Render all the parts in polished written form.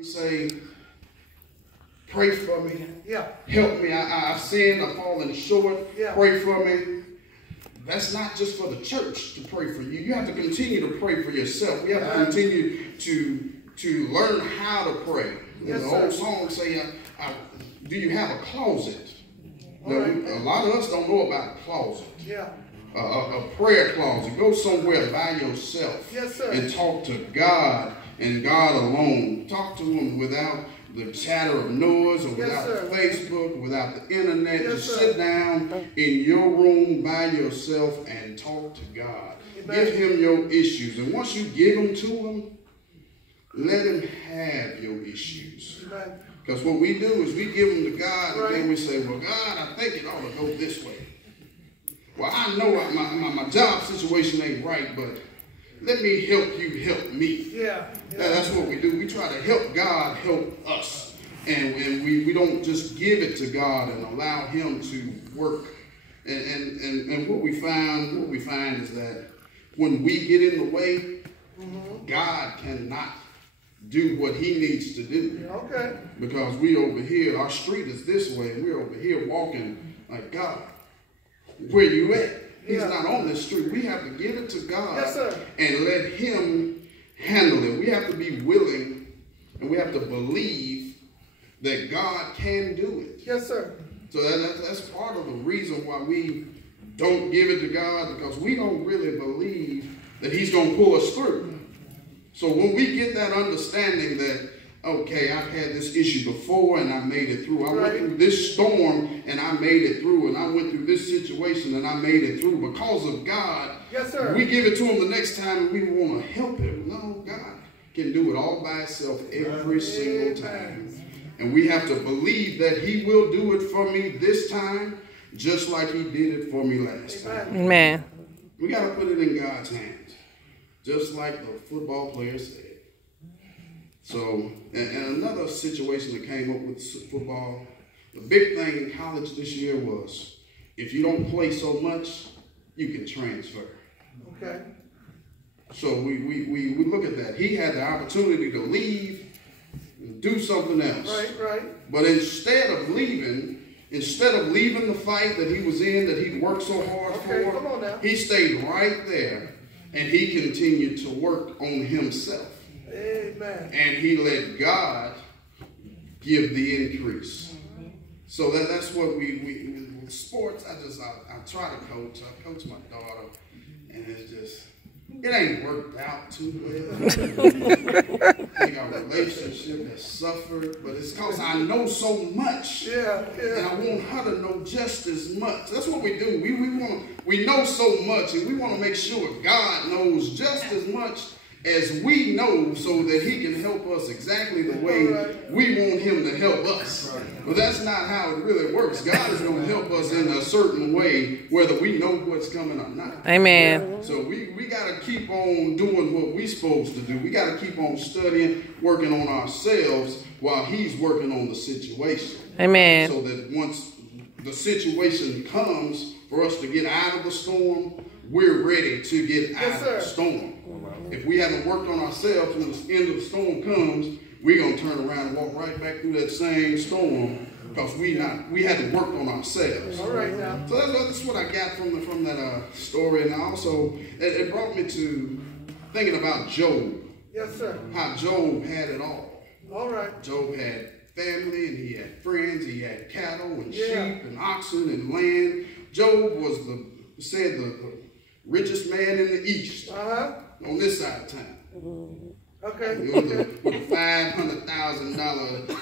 You say, pray for me. Yeah. Help me. I've sinned. I've fallen short. Yeah. Pray for me. That's not just for the church to pray for you. You have to continue to pray for yourself. We have to continue to learn how to pray. Yes, the old song say, do you have a closet? Now, a lot of us don't know about a closet. Yeah. A prayer closet. Go somewhere by yourself. Yes, sir. And talk to God and God alone. Talk to him without the chatter of noise or without Facebook, without the internet. Yes, just sit down in your room by yourself and talk to God. Amen. Give him your issues. And once you give them to him, let him have your issues. Because what we do is we give them to God and then we say, well, God, I think it ought to go this way. Well, I know my job situation ain't right, but let me help you help me. Yeah. That's what we do. We try to help God help us. And we don't just give it to God and allow him to work. And what we find is that when we get in the way, God cannot do what he needs to do. Okay. Because we over here, our street is this way, and we're over here walking like, God, where you at? He's not on this street. We have to give it to God and let him handle it. We have to be willing and we have to believe that God can do it. Yes, sir. So that's part of the reason why we don't give it to God, because we don't really believe that he's going to pull us through. So when we get that understanding that, okay, I've had this issue before and I made it through. I went through this storm and I made it through. And I went through this situation and I made it through because of God. Yes, sir. We give it to him the next time and we want to help him. No, God can do it all by himself every single time. And we have to believe that he will do it for me this time just like he did it for me last time. Amen. We got to put it in God's hands, just like the football player said. So, and another situation that came up with football, the big thing in college this year was, if you don't play so much, you can transfer. Okay. So we look at that. He had the opportunity to leave and do something else. Right. But instead of leaving the fight that he was in, that he worked so hard for, he stayed right there and he continued to work on himself. Amen. And he let God give the increase. So that's what we with sports. I try to coach. I coach my daughter, and it ain't worked out too well. I think our relationship has suffered, but it's because I know so much. And I want her to know just as much. That's what we do. We know so much, and we want to make sure God knows just as much as we know, so that he can help us exactly the way we want him to help us. But that's not how it really works. God is going to help us in a certain way, whether we know what's coming or not. Amen. So we got to keep on doing what we're supposed to do. We got to keep on studying, working on ourselves while he's working on the situation. Amen. So that once the situation comes for us to get out of the storm, we're ready to get out of the storm. If we haven't worked on ourselves, when the end of the storm comes, we're going to turn around and walk right back through that same storm because we hadn't worked on ourselves. All right, now. So that's what I got from that story. And also, it brought me to thinking about Job. Yes, sir. How Job had it all. All right. Job had family, and he had friends, he had cattle and sheep and oxen and land. Job was the richest man in the East. On this side of town. Okay. With a $500,000,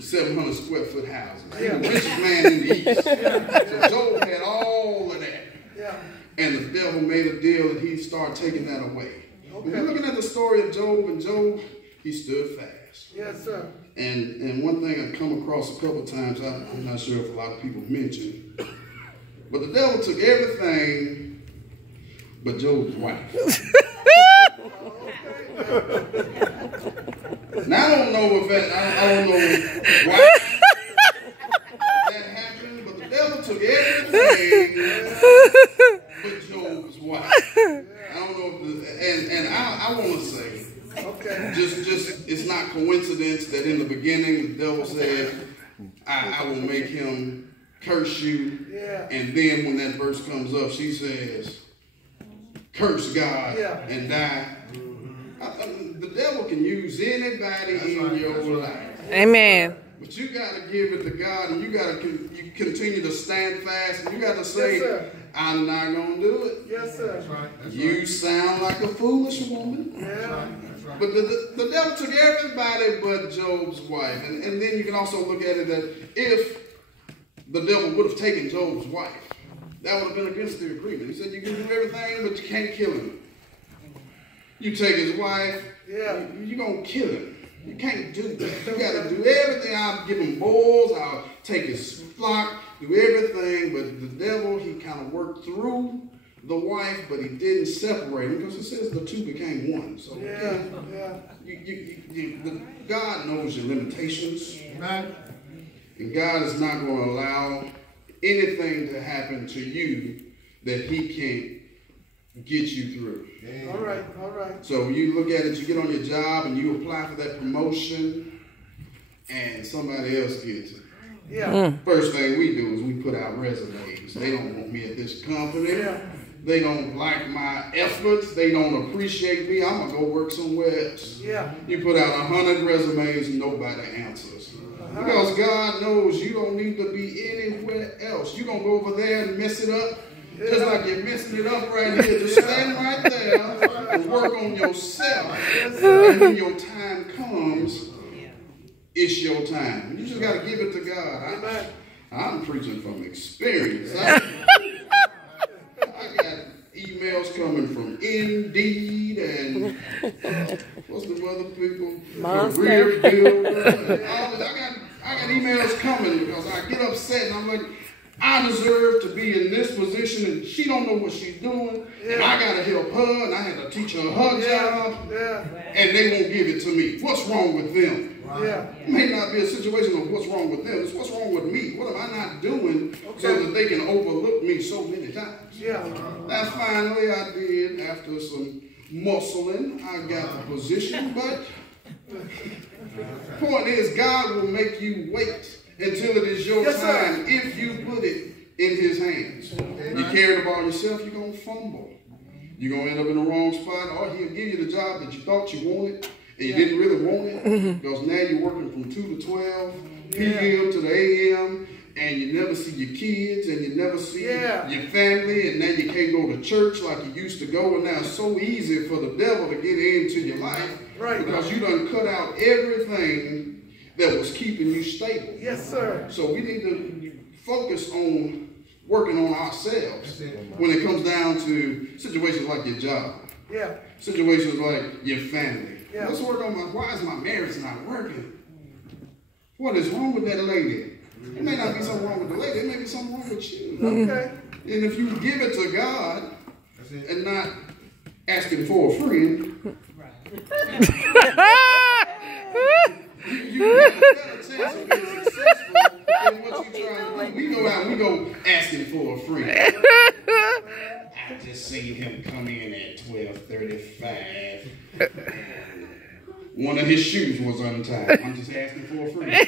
700 square foot house. He was the richest man in the East. So Job had all of that. And the devil made a deal that he'd start taking that away. When we're looking at the story of Job, and Job, he stood fast. Yes, sir. And one thing I've come across a couple of times, I'm not sure if a lot of people mention, but the devil took everything but Job's wife. Now I don't know if I don't know why that happened, but the devil took everything but Job's wife. I don't know if and I want to say, just it's not not coincidence that in the beginning the devil said, I will make him curse you. Yeah. And then when that verse comes up, she says, curse God and die. The devil can use anybody in your life. Amen. But you got to give it to God, and you got to continue to stand fast, and you got to say, yes, I'm not going to do it. Yes, sir. That's right. You sound like a foolish woman. Yeah. That's right. That's right. But the devil took everybody but Job's wife. And then you can also look at it that if the devil would have taken Job's wife, that would have been against the agreement. He said you can do everything, but you can't kill him. You take his wife, you're going to kill him. You can't do that. You got to do everything. I'll give him bulls. I'll take his flock, do everything. But the devil, he kind of worked through the wife, but he didn't separate them because it says the two became one. So God knows your limitations. Right. And God is not going to allow anything to happen to you that he can't get you through. All right, all right. So you look at it, you get on your job and you apply for that promotion and somebody else gets it. Yeah. First thing we do is we put out resumes. They don't want me at this company. Yeah. They don't like my efforts. They don't appreciate me. I'm going to go work somewhere else. Yeah. You put out 100 resumes and nobody answers. Because God knows you don't need to be anywhere else. You're going to go over there and mess it up. Just like you're messing it up right here. Just stand right there and work on yourself. And when your time comes, it's your time. You just got to give it to God. I'm preaching from experience. I got emails coming from Indeed and what's the other people? Career Builder. I got emails coming because I get upset and I'm like, I deserve to be in this position and she don't know what she's doing. And I got to help her and I had to teach her job. And they won't give it to me. What's wrong with them? It may not be a situation of what's wrong with them. It's what's wrong with me. What am I not doing so that they can overlook me so many times? Now finally I did, after some muscling, I got the position. But the point is, God will make you wait until it is your time if you put it in his hands. You carry the ball yourself, you're going to fumble. You're going to end up in the wrong spot, or he'll give you the job that you thought you wanted and you didn't really want it because now you're working from 2 to 12 p.m. to the a.m. and you never see your kids and you never see your family, and now you can't go to church like you used to go, and now it's so easy for the devil to get into your life because you done cut out everything that was keeping you stable. Yes, sir. So we need to focus on working on ourselves when it comes down to situations like your job. Situations like your family. Let's work on why is my marriage not working? What is wrong with that lady? It may not be something wrong with the lady. It may be something wrong with you. Okay. And if you give it to God and not asking for a friend, you have a better chance of being successful in what you're trying to do. We go out and we go asking for a friend. I just seen him come in at 12:35. One of his shoes was untied. I'm just asking for a friend.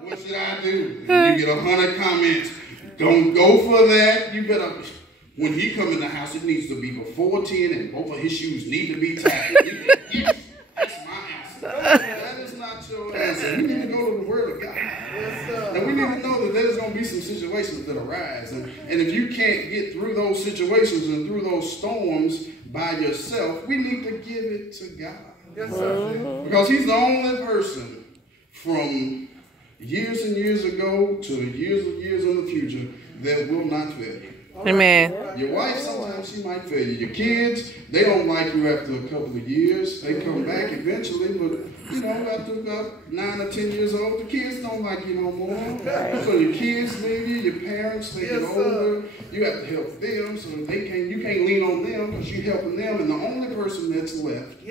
What should I do? You get 100 comments. Don't go for that. You better. When he come in the house, it needs to be before 10, and both of his shoes need to be tied. Yes, that's my answer. That is not your answer. We need to go to the Word of God. And we need to know that there's going to be some situations that arise. And if you can't get through those situations and through those storms by yourself, we need to give it to God. Yes, sir. Because he's the only person from years and years ago to years and years in the future that will not fail you. Amen. Your wife, sometimes she might fail you. Your kids, they don't like you after a couple of years. They come back eventually, but after about 9 or 10 years old, the kids don't like you no more. So your kids leave you, your parents, they get older. You have to help them, so you can't lean on them because you're helping them, and the only person that's left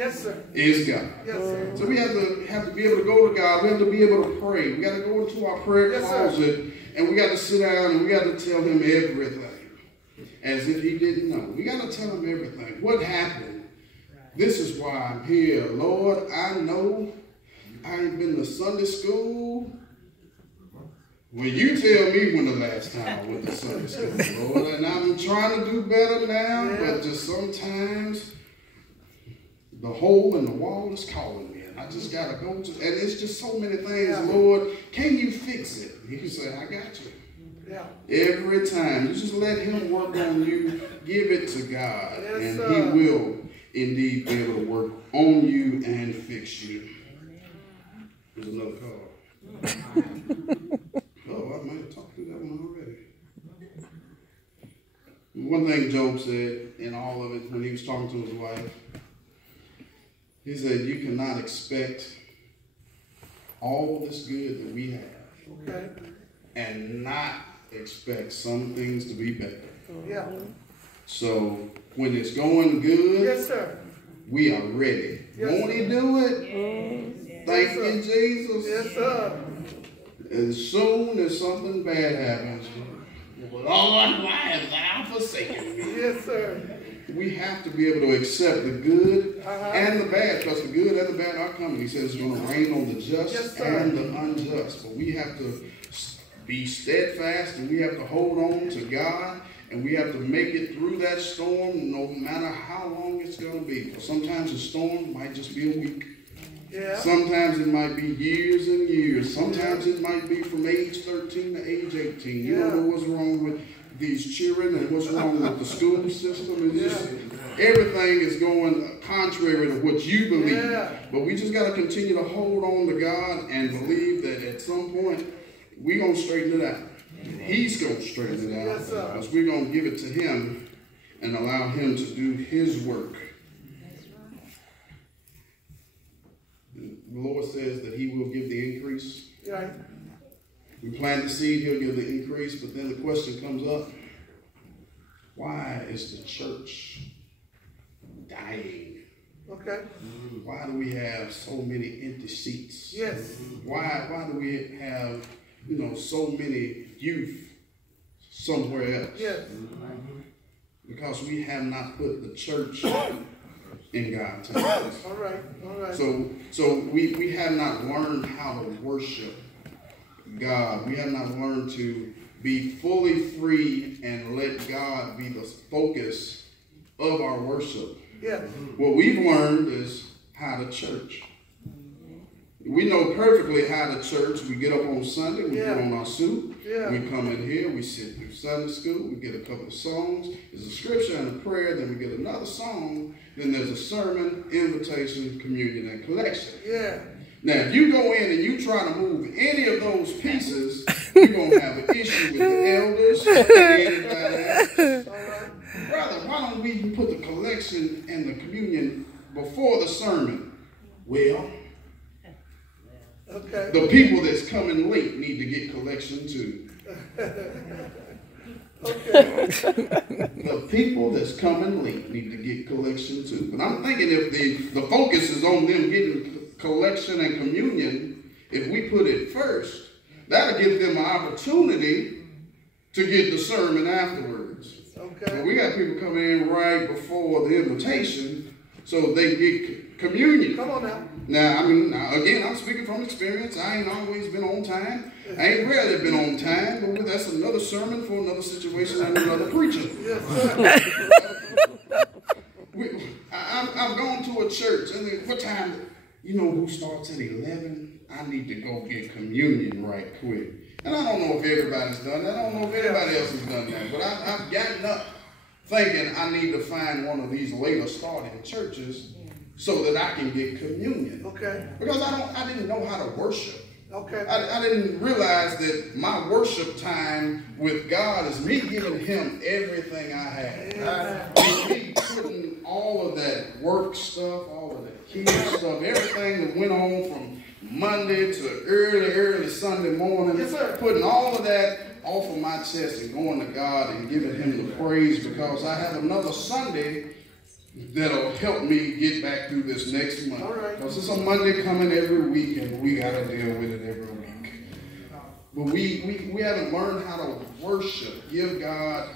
is God. Yes, sir. So we have to be able to go to God. We have to be able to pray. We got to go into our prayer closet, and we got to sit down and we got to tell him everything. As if he didn't know. We got to tell him everything. What happened This is why I'm here. Lord, I know I ain't been to Sunday school. Well, you tell me when the last time I went to Sunday school, Lord. And I'm trying to do better now, but just sometimes the hole in the wall is calling me. And I just got to go to, and it's just so many things, Lord, can you fix it? He can say, I got you. Yeah. Every time. You just let him work on you. Give it to God. Yes, and he will indeed be able to work on you and fix you. There's another call. Oh, I might have talked through that one already. One thing Job said in all of it when he was talking to his wife, he said, you cannot expect all this good that we have and not expect some things to be better. Yeah. So when it's going good, yes, sir, we are ready. Yes, won't he do it? Yes. Thank you, Jesus. Yes, sir. As soon as something bad happens, Lord, why have thou forsaken me? Yes, sir. We have to be able to accept the good and the bad, because the good and the bad are coming. He says it's going to rain on the just and the unjust. But we have to be steadfast, and we have to hold on to God, and we have to make it through that storm no matter how long it's going to be. Sometimes the storm might just be a week. Yeah. Sometimes it might be years and years. Sometimes it might be from age 13 to age 18. You don't know what's wrong with these children and what's wrong with the school system. It's just, everything is going contrary to what you believe. Yeah. But we just got to continue to hold on to God and believe that at some point we're going to straighten it out. He's going to straighten it out. Yes, because we're going to give it to him and allow him to do his work. The Lord says that he will give the increase. Right. We plant the seed, he'll give the increase, but then the question comes up, why is the church dying? Okay. Why do we have so many empty seats? Yes. Why do we have, so many youth somewhere else? Yes. Because we have not put the church in God's hands. All right. So we have not learned how to worship God. We have not learned to be fully free and let God be the focus of our worship. Yeah. What we've learned is how to church. We know perfectly how to church. We get up on Sunday, we put on our suit, we come in here, we sit through Sunday school, we get a couple of songs, there's a scripture and a prayer, then we get another song, then there's a sermon, invitation, communion, and collection. Yeah. Now, if you go in and you try to move any of those pieces, you're going to have an issue with the elders, anybody else. Brother, why don't we even put the collection and the communion before the sermon? Well, the people that's coming late need to get collection too. The people that's coming late need to get collection too. But I'm thinking if the focus is on them getting collection and communion, if we put it first, that'll give them an opportunity to get the sermon afterwards. Okay. But we got people coming in right before the invitation so they get communion. Come on now. Now, again, I'm speaking from experience. I ain't always been on time. I ain't rarely been on time, but that's another sermon for another situation and another preacher. Yes, I've gone to a church, and then what time? You know who starts at 11? I need to go get communion right quick. And I don't know if everybody's done that. I don't know if anybody else has done that. But I've gotten up thinking I need to find one of these later starting churches so that I can get communion. Okay. Because I didn't know how to worship. Okay. I didn't realize that my worship time with God is me giving him everything I have. Yeah. Me putting all of that work stuff, all of that key stuff, everything that went on from Monday to early Sunday morning, putting all of that off of my chest and going to God and giving him the praise because I have another Sunday that'll help me get back through this next month. Because it's a Monday coming every week and we got to deal with it every week. But we haven't learned how to worship, give God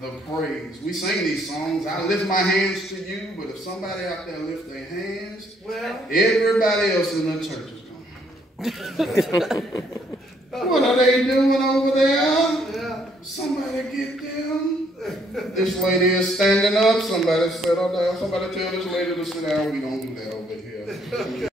the praise. We sing these songs. I lift my hands to you, but if somebody out there lift their hands, Well, everybody else in the church is going. What are they doing over there? yeah. Somebody get them. This lady is standing up. Somebody settle down. Somebody tell this lady to sit down. We don't do that over here.